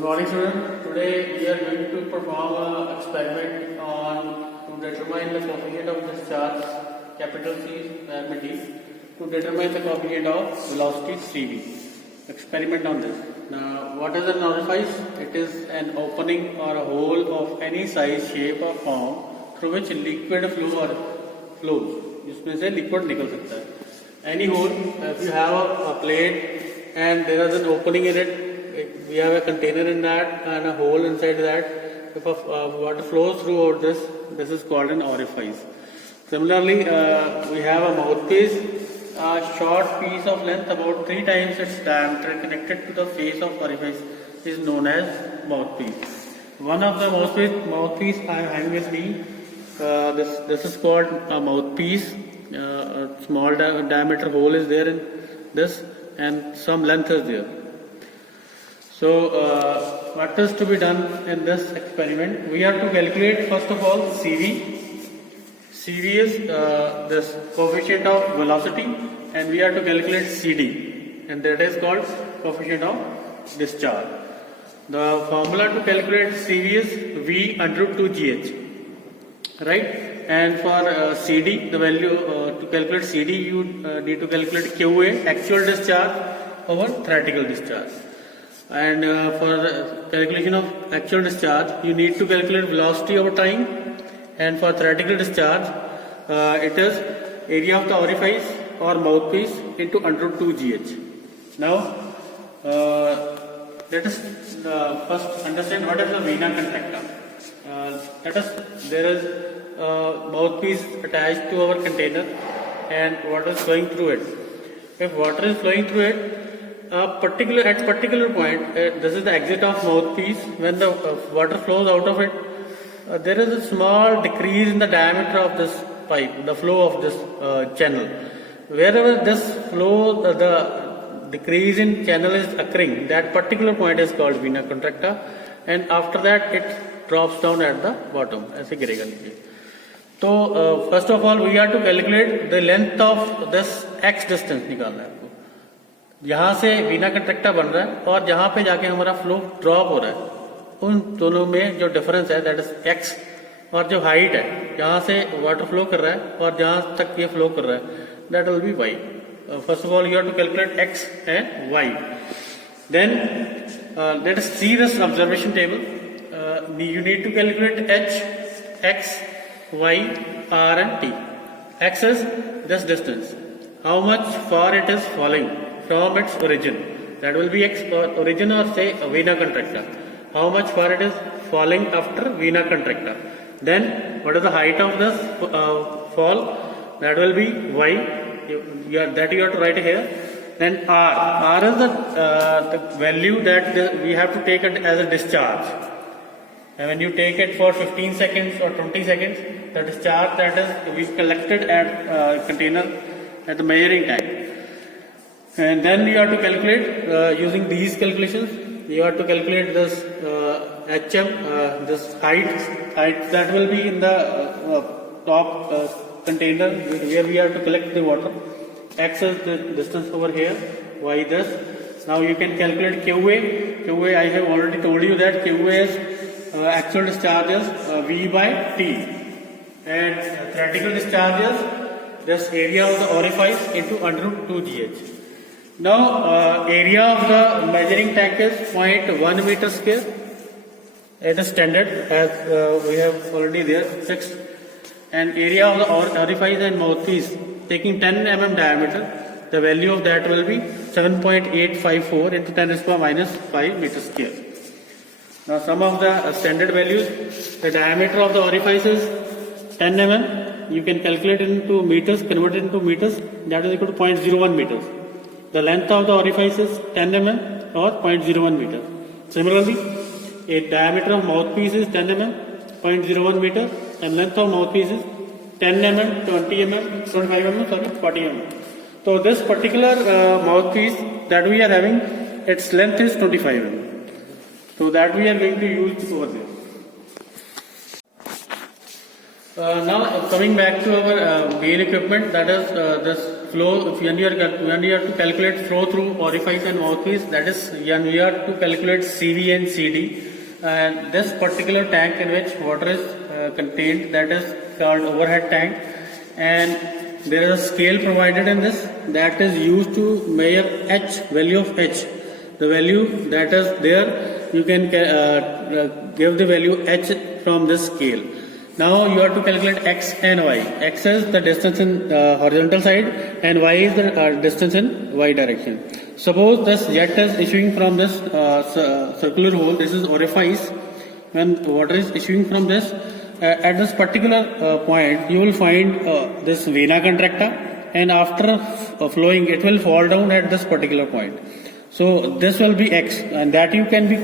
Good morning, students. Today we are going to perform an experiment to determine the coefficient of discharge, capital C and D, to determine the coefficient of velocity CV. Experiment on this. Now, what is an orifice? It is an opening or a hole of any size, shape or form through which liquid flows. जिसमें से liquid निकल सकता है. Any hole, if you have a plate and there is an opening in it, we have a container in that and a hole inside that. If water flows through this is called an orifice. Similarly, we have a mouthpiece, a short piece of length about 3 times its diameter connected to the face of orifice is known as mouthpiece. One of the mouthpiece I am having with me. This is called a mouthpiece. A small diameter hole is there in this and some length is there. So what is to be done in this experiment? We have to calculate first of all CV. CV is this coefficient of velocity, and we have to calculate CD, and that is called coefficient of discharge. The formula to calculate CV is V under root 2GH, right? And for CD, the value to calculate CD, you need to calculate QA, actual discharge, over theoretical discharge. And for the calculation of actual discharge, you need to calculate velocity over time. And for theoretical discharge, it is area of the orifice or mouthpiece into under root 2GH. Now, let us first understand what is the vena contracta. There is a mouthpiece attached to our container and water is flowing through it. If water is flowing through it, at particular point, this is the exit of mouthpiece. When the water flows out of it, there is a small decrease in the diameter of this pipe, the flow of this channel. Wherever this flow, the decrease in channel is occurring, that particular point is called vena contracta, and after that it drops down at the bottom. ऐसे गिरेगा नीचे. So first of all, we have to calculate the length of this x distance निकालना है. यहाँ से वीना कंट्रैक्टा बन रहा है और जहाँ पे जाके हमारा फ्लो ड्रॉप हो रहा है, उन दोनों में जो डिफरेंस है दैट इज एक्स, और जो हाइट है जहाँ से वाटर फ्लो कर रहा है और जहाँ तक ये फ्लो कर रहा है that will be Y. First of all you have to calculate X and Y. Then let us see this observation table. You need to calculate H, X, Y, R and T. X is this distance, how much far it is following from its origin, that will be x origin or say vena contracta. How much far it is falling after vena contracta. Then what is the height of this fall? That will be y. That you have to write here. Then r is the value that we have to take it as a discharge. And when you take it for 15 seconds or 20 seconds, the discharge that is we collected at container at the measuring time. And then you have to calculate using these calculations. You have to calculate this HM, this height that will be in the top container where we have to collect the water. X is the distance over here, Y this. Now you can calculate QA. QA, I have already told you that QA is actual discharge is V by T, and theoretical discharge is this area of the orifice into under root 2GH. Now area of the measuring tank is 0.1 meter square. It is standard as we have already there fixed. And area of the orifice and mouthpiece taking 10 mm diameter, the value of that will be 7.854 into 10 raised to the minus 5 meter square. Now some of the standard values, the diameter of the orifice is 10 mm. You can calculate it into meters, convert it into meters. That is equal to 0.01 meters. The length of the orifice is 10 mm or 0.01 meter. Similarly, a diameter of mouthpiece is 10 mm, 0.01 meter, and length of mouthpiece is 10 mm, 20 mm, 25 mm, 40 mm. So this particular mouthpiece that we are having, its length is 25 mm. So that we are going to use over there. Now coming back to our main equipment, that is this flow, when you are to calculate flow through orifice and mouthpiece, that is when we are to calculate CV and CD, and this particular tank in which water is contained, that is called overhead tank, and there is a scale provided in this that is used to measure H, value of H. The value that is there, you can give the value H from this scale. Now you have to calculate X and Y. X is the distance in horizontal side and Y is the distance in Y direction. Suppose this jet is issuing from this circular hole, this is orifice. When water is issuing from this, at this particular point, you will find this vena contracta, and after flowing, it will fall down at this particular point. So this will be X, and that can be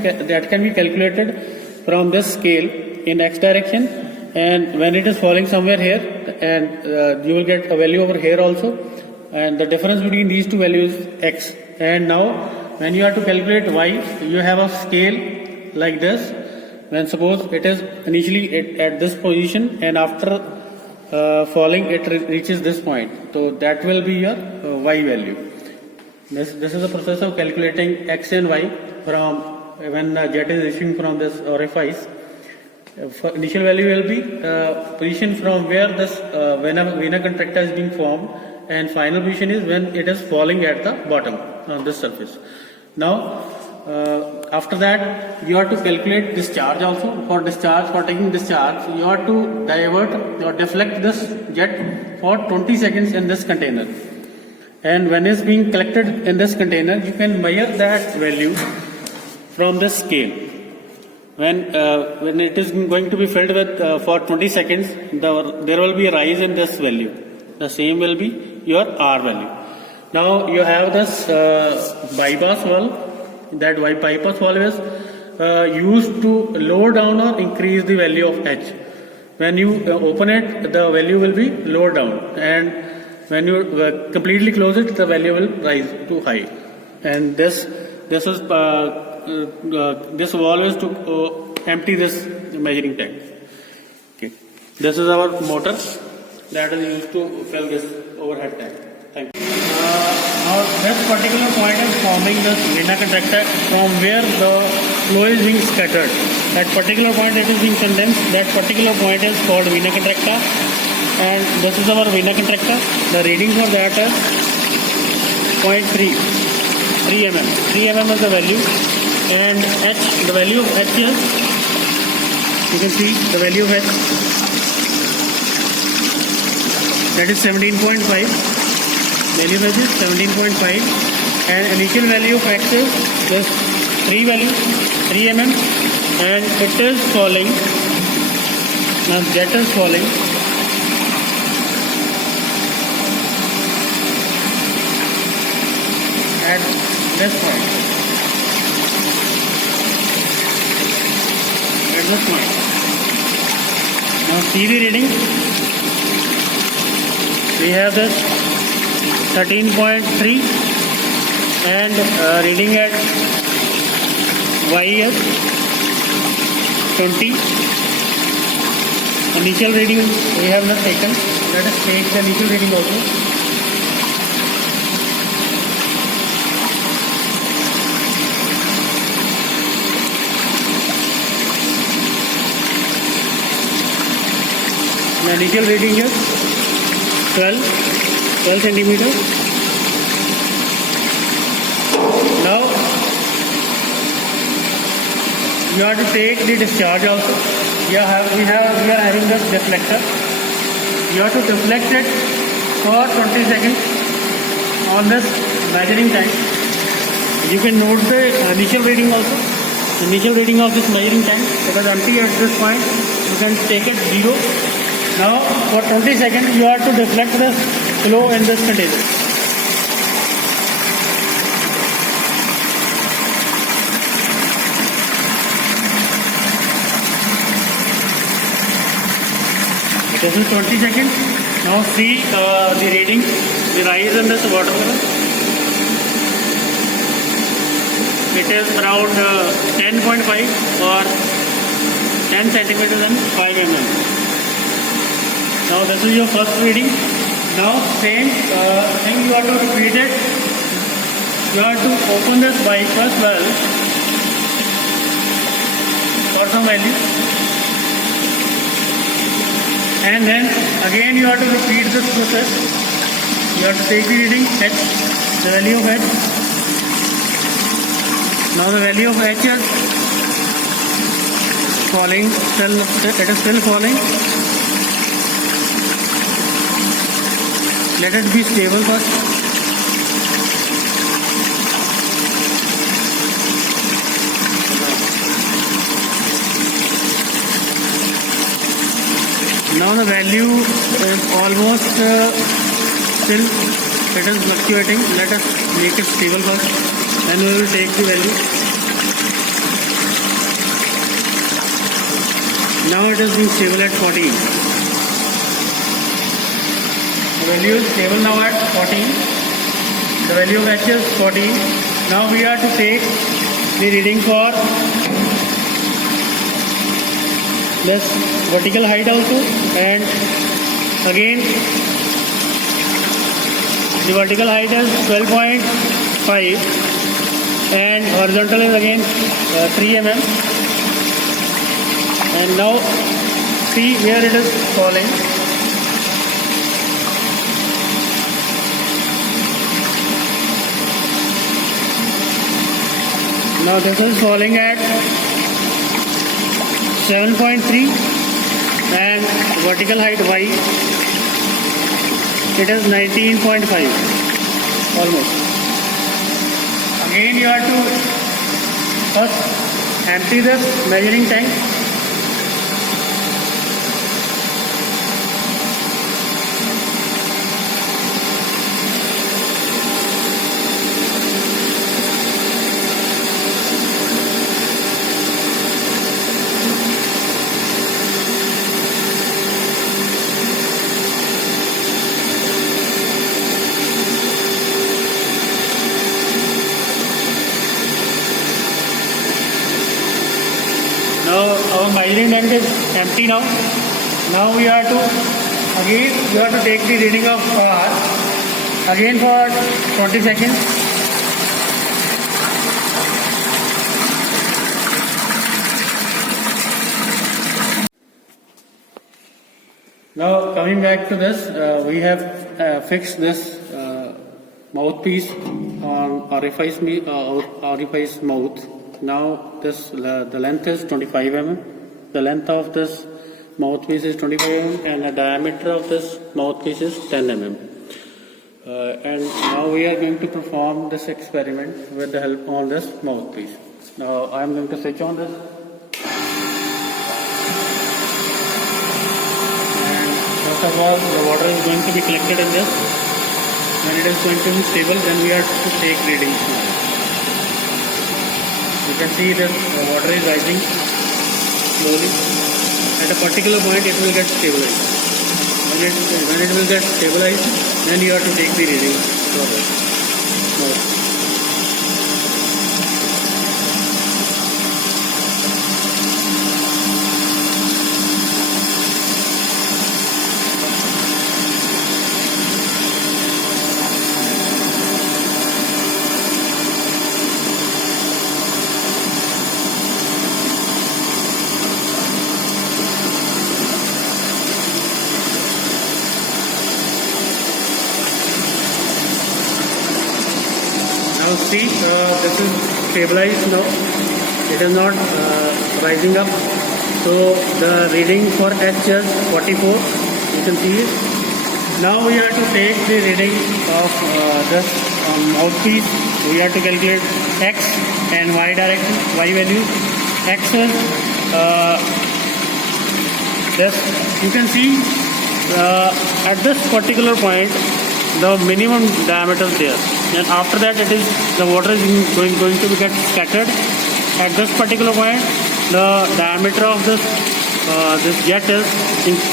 calculated from this scale in X direction. And when it is falling somewhere here, and you will get a value over here also, and the difference between these two values is X. And now, when you have to calculate Y, you have a scale like this. When suppose it is initially at this position, and after falling it reaches this point, so that will be your Y value. This is the process of calculating X and Y from when the jet is issuing from this orifice. Initial value will be position from where this vena contracta is being formed, and final position is when it is falling at the bottom on this surface. Now after that, you have to calculate discharge also. For taking discharge, you have to divert or deflect this jet for 20 seconds in this container. And when it's being collected in this container, you can measure that value from this scale. When it is going to be filled with for 20 seconds, there will be a rise in this value. The same will be your R value. Now you have this bypass valve. That bypass valve is used to lower down or increase the value of H. When you open it, the value will be lower down, and when you completely close it, the value will rise to high. And this valve is to empty this measuring tank. Okay. This is our motor that is used to fill this overhead tank. Thank you. Now this particular point is forming this vena contracta from where the flow is being scattered. That particular point that is being condensed, that particular point is called vena contracta, and this is our vena contracta. The reading for that is 0.3 mm. 3 mm is the value, and H, the value of H is, you can see the value of H, that is 17.5. Value of H is 17.5, and initial value of X is this 3 mm, and it is falling. Now jet is falling. At this point. At this point. Now see the reading. We have this 13.3 and reading at Y is 20. Initial reading we have not taken. Let us take the initial reading also. The initial reading is 12 centimeters. Now you have to take the discharge also. We are having this deflector. You have to deflect it for 20 seconds on this measuring tank. You can note the initial reading also. Initial reading of this measuring tank, because empty at this point, you can take it 0. Now for 20 seconds you have to deflect this flow in this container. This is 20 seconds. Now see the reading, the rise in this water color. It is around 10.5 or 10 centimeters and 5 mm. Now this is your first reading. Now same thing you have to repeat it. You have to open this bypass valve for some value, and then again you have to repeat this process. You have to take the reading H, the value of H. Now the value of H is falling, it is still falling. Let it be stable first. Now the value is almost still, it is fluctuating. Let us make it stable first, then we will take the value. Now it is being stable at 14. The value is stable now at 14. The value of H is 14. Now we have to take the reading for this vertical height also, and again the vertical height is 12.5 and horizontal is again 3 mm. And now see where it is falling. Now this is falling at 7.3 and vertical height Y, it is 19.5 almost. Again you have to first empty this measuring tank. Now our measuring tank is empty now. Now we have to take the reading of R again for 20 seconds. Now coming back to this, we have fixed this mouthpiece on orifice mouth. Now this the length is 25 mm. The length of this mouthpiece is 25 mm and the diameter of this mouthpiece is 10 mm. And now we are going to perform this experiment with the help of this mouthpiece. Now I am going to switch on this. And first of all, the water is going to be collected in this. When it is going to be stable, then we have to take readings now. You can see that the water is rising slowly. At a particular point it will get stabilized. When it will get stabilized, then you have to take the reading further. Now see, this is stabilized now. It is not rising up. So the reading for H is 44. You can see it. Now we have to take the reading of this mouthpiece. We have to calculate X and Y direction, Y value. X is this. You can see at this particular point the minimum diameter is there. And after that, the water is going to get scattered. At this particular point, the diameter of this jet is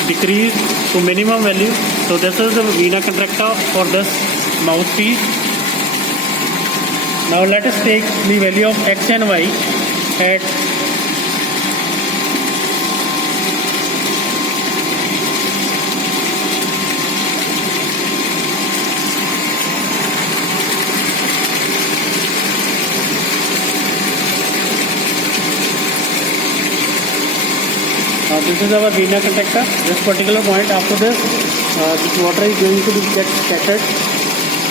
decreased to minimum value. So this is the vena contracta for this mouthpiece. Now let us take the value of X and Y at This is our Veena contactor. This particular point, after this, this water is going to be get scattered.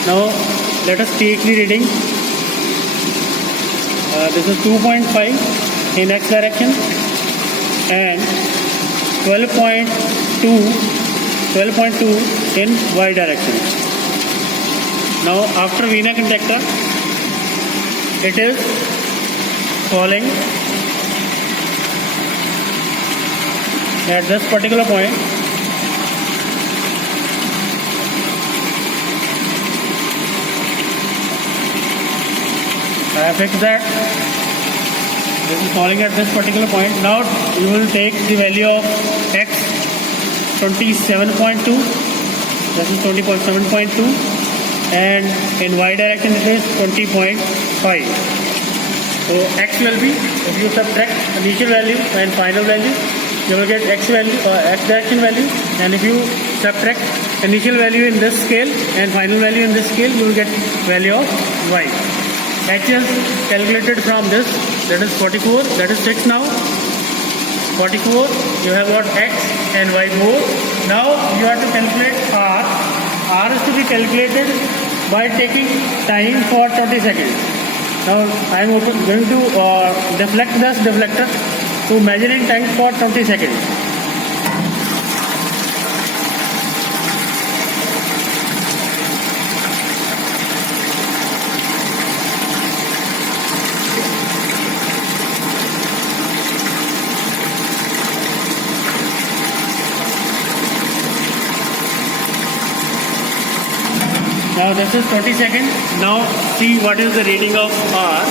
Now let us take the reading. This is 2.5 in x direction and 12.2 in y direction. Now after Veena contactor, it is falling at this particular point. I have fixed that. This is falling at this particular point. Now you will take the value of x 27.2. This is 20.7.2, and in y direction it is 20.5. So x will be, if you subtract initial value and final value, you will get x value or x direction value, and if you subtract initial value in this scale and final value in this scale, you will get value of y. H is calculated from this, that is 44, that is 6 now. 44, you have got x and y both. Now you have to calculate r. R is to be calculated by taking time for 20 seconds. Now I am going to deflect this deflector to measuring tank for 20 seconds. Now this is 20 seconds. Now see what is the reading of R.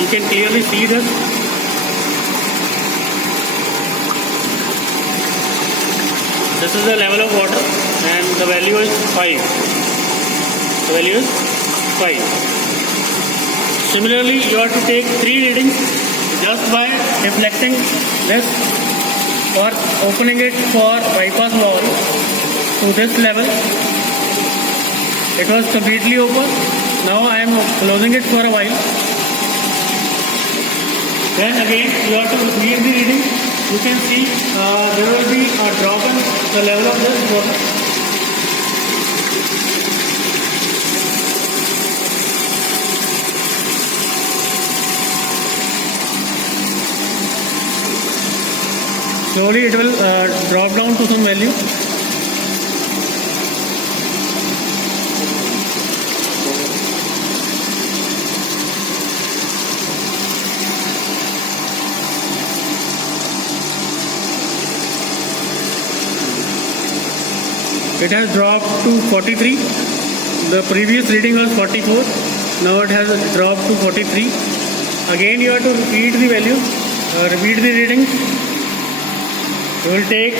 You can clearly see this. This is the level of water and the value is 5. The value is 5. Similarly, you have to take 3 readings just by deflecting this or opening it for bypass valve to this level. It was completely open. Now I am closing it for a while. Then again you have to read the reading. You can see there will be a drop in the level of this water. Slowly it will drop down to some value. It has dropped to 43. The previous reading was 44. Now it has dropped to 43. Again you have to repeat the value, repeat the reading. You will take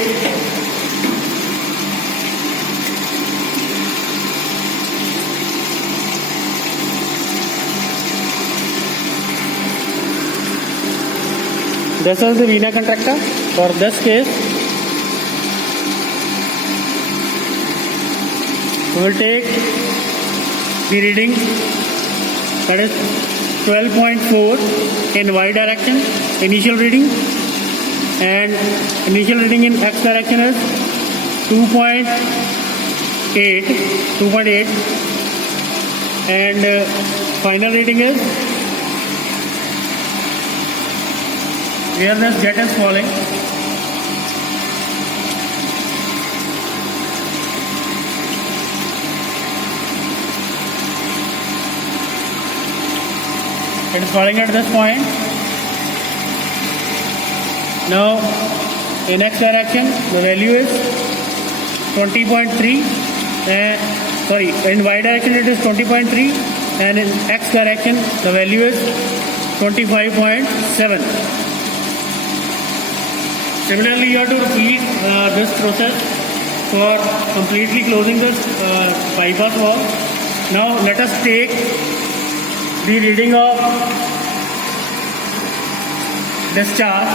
this is the Veena contactor. For this case, we will take the reading, that is 12.4 in y direction, initial reading, and initial reading in x direction is 2.8, and final reading is where this jet is falling. It is falling at this point. Now in x direction the value is 20.3, in y direction it is 20.3, and in x direction the value is 25.7. Similarly, you have to repeat this process for completely closing this bypass valve. Now let us take the reading of discharge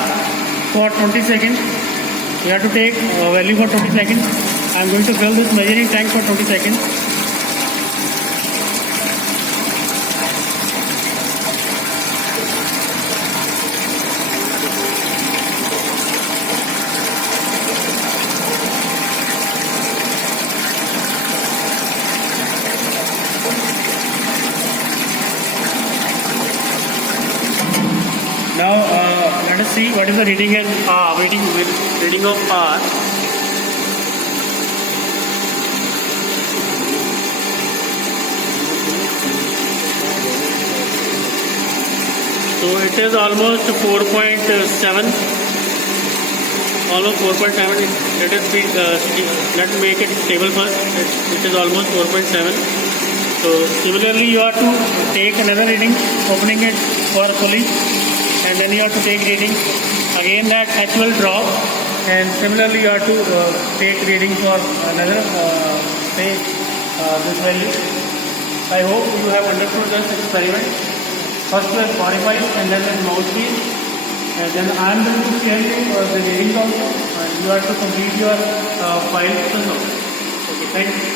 for 20 seconds. You have to take a value for 20 seconds. I am going to fill this measuring tank for 20 seconds. Now let us see what is the reading in reading of R. So it is almost 4.7. Almost 4.7. Let us be let's make it stable first. It is almost 4.7. So similarly, you have to take another reading, opening it for fully, and then you have to take reading. Again, that H will drop, and similarly, you have to take reading for another say this value. I hope you have understood this experiment. First with body pipe and then with mouthpiece, and then I am going to share you the readings also, and you have to complete your files also. Okay, thank you.